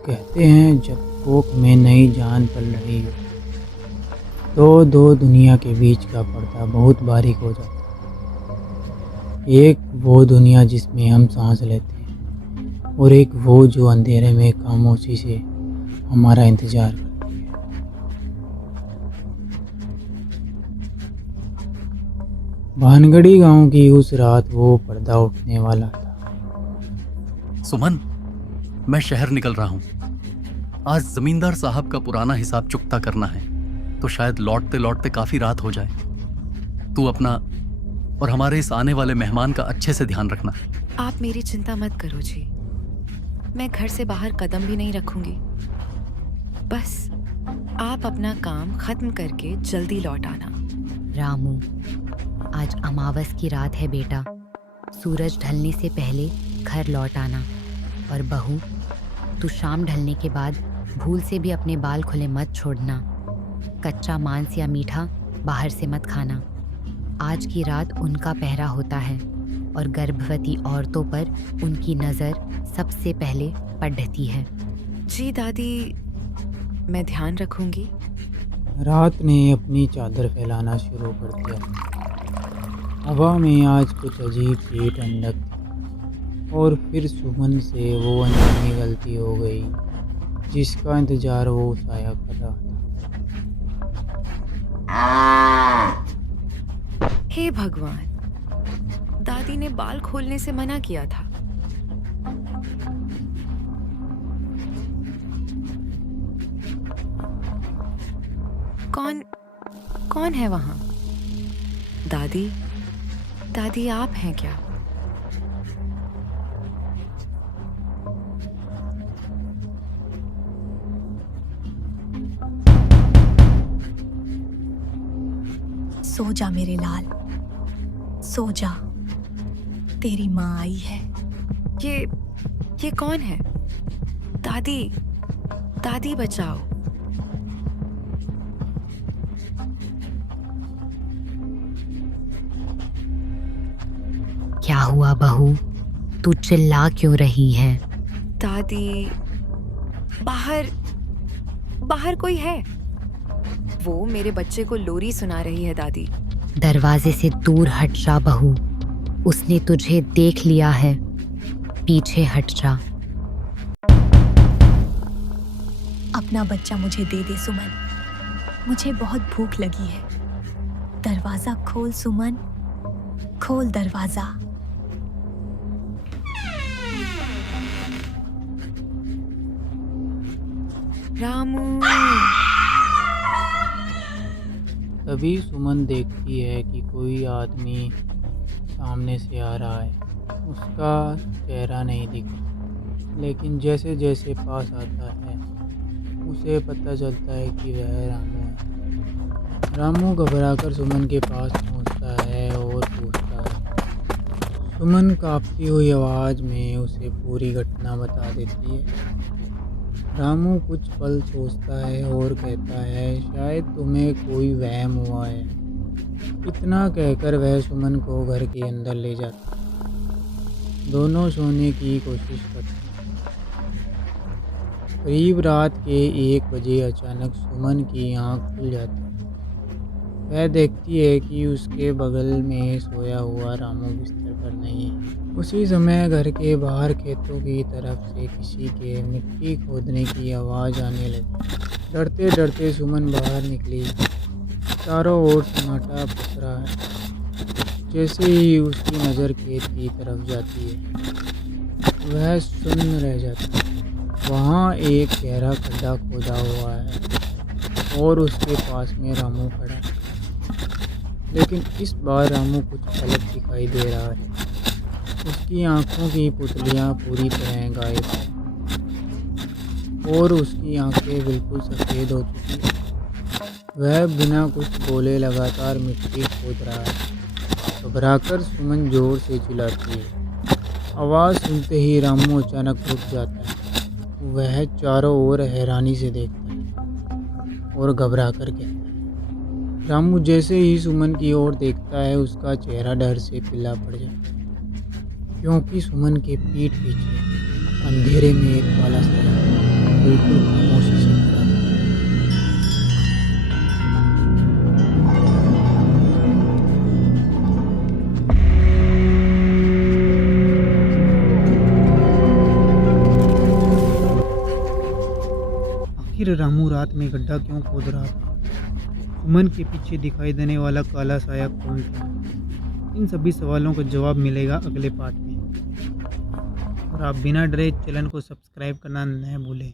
कहते हैं जब कोख में नई जान पल रही हो तो दो दुनिया के बीच का पर्दा बहुत बारीक हो जाता है। एक वो दुनिया जिसमें हम सांस लेते हैं और एक वो जो अंधेरे में खामोशी से हमारा इंतजार करती है। भानगढ़ी गांव की उस रात वो पर्दा उठने वाला था। सुमन, मैं शहर निकल रहा हूँ। आज जमींदार साहब का पुराना हिसाब चुकता करना है, तो शायद लौटते लौटते काफी रात हो जाए। तू अपना और हमारे इस आने वाले मेहमान का अच्छे से ध्यान रखना। आप मेरी चिंता मत करो जी। मैं घर से बाहर कदम भी नहीं रखूंगी। बस आप अपना काम खत्म करके जल्दी लौट आना। रामू, आज अमावस की रात है बेटा। सूरज ढलने से पहले घर लौट आना। और बहू, तू शाम ढलने के बाद भूल से भी अपने बाल खुले मत छोड़ना। कच्चा मांस या मीठा बाहर से मत खाना। आज की रात उनका पहरा होता है और गर्भवती औरतों पर उनकी नज़र सबसे पहले पड़ती है। जी दादी, मैं ध्यान रखूंगी। रात ने अपनी चादर फैलाना शुरू कर दिया। हवा में आज कुछ अजीब सी ठंडक थी और फिर सुमन से वो अनजानी गलती हो गई जिसका इंतजार वो साया कर रहा था। हे भगवान, दादी ने बाल खोलने से मना किया था। कौन है वहां? दादी, दादी आप हैं क्या? सो जा मेरे लाल, सो जा। तेरी माँ आई है। ये कौन है? दादी, दादी बचाओ। क्या हुआ बहू? तू चिल्ला क्यों रही है? दादी, बाहर कोई है। वो मेरे बच्चे को लोरी सुना रही है। दादी, दरवाजे से दूर हट जा बहू। उसने तुझे देख लिया है। पीछे हट जा। अपना बच्चा मुझे दे दे सुमन, मुझे बहुत भूख लगी है। दरवाजा खोल सुमन, खोल दरवाजा। रामू। तभी सुमन देखती है कि कोई आदमी सामने से आ रहा है। उसका चेहरा नहीं दिखता, लेकिन जैसे जैसे पास आता है उसे पता चलता है कि वह रामू है। रामू घबराकर सुमन के पास पहुंचता है और पूछता है। सुमन कांपती हुई आवाज़ में उसे पूरी घटना बता देती है। रामू कुछ पल सोचता है और कहता है, शायद तुम्हें कोई वहम हुआ है। इतना कहकर वह सुमन को घर के अंदर ले जाता है। दोनों सोने की कोशिश करते हैं। करीब रात के 1 बजे अचानक सुमन की आंख खुल जाती है। वह देखती है कि उसके बगल में सोया हुआ रामू बिस्तर पर नहीं है। उसी समय घर के बाहर खेतों की तरफ से किसी के मिट्टी खोदने की आवाज़ आने लगी। डरते डरते सुमन बाहर निकली। चारों ओर सन्नाटा पसरा है। जैसे ही उसकी नज़र खेत की तरफ जाती है, वह सुन्न रह जाती है। वहाँ एक गहरा खड्डा खोदा हुआ है और उसके पास में रामू खड़ा है। लेकिन इस बार रामू कुछ अलग दिखाई दे रहा है। उसकी आंखों की पुतलियाँ पूरी तरह गायब हैं और उसकी आंखें बिल्कुल सफ़ेद हो चुकी हैं। वह बिना कुछ बोले लगातार मिट्टी खोद रहा है। घबराकर सुमन जोर से चिल्लाती है। आवाज़ सुनते ही रामू अचानक रुक जाता है। वह चारों ओर हैरानी से देखता है और घबराकर कहता है। रामू जैसे ही सुमन की ओर देखता है, उसका चेहरा डर से पीला पड़ जाता है, क्योंकि सुमन के पीठ पीछे अंधेरे में एक काला सा बिल्कुल खामोशी से खड़ा था। आखिर रामू रात में गड्ढा क्यों खोद रहा था? सुमन के पीछे दिखाई देने वाला काला साया कौन था? इन सभी सवालों का जवाब मिलेगा अगले पार्ट में। और आप बिना डरे चैनल को सब्सक्राइब करना न भूलें।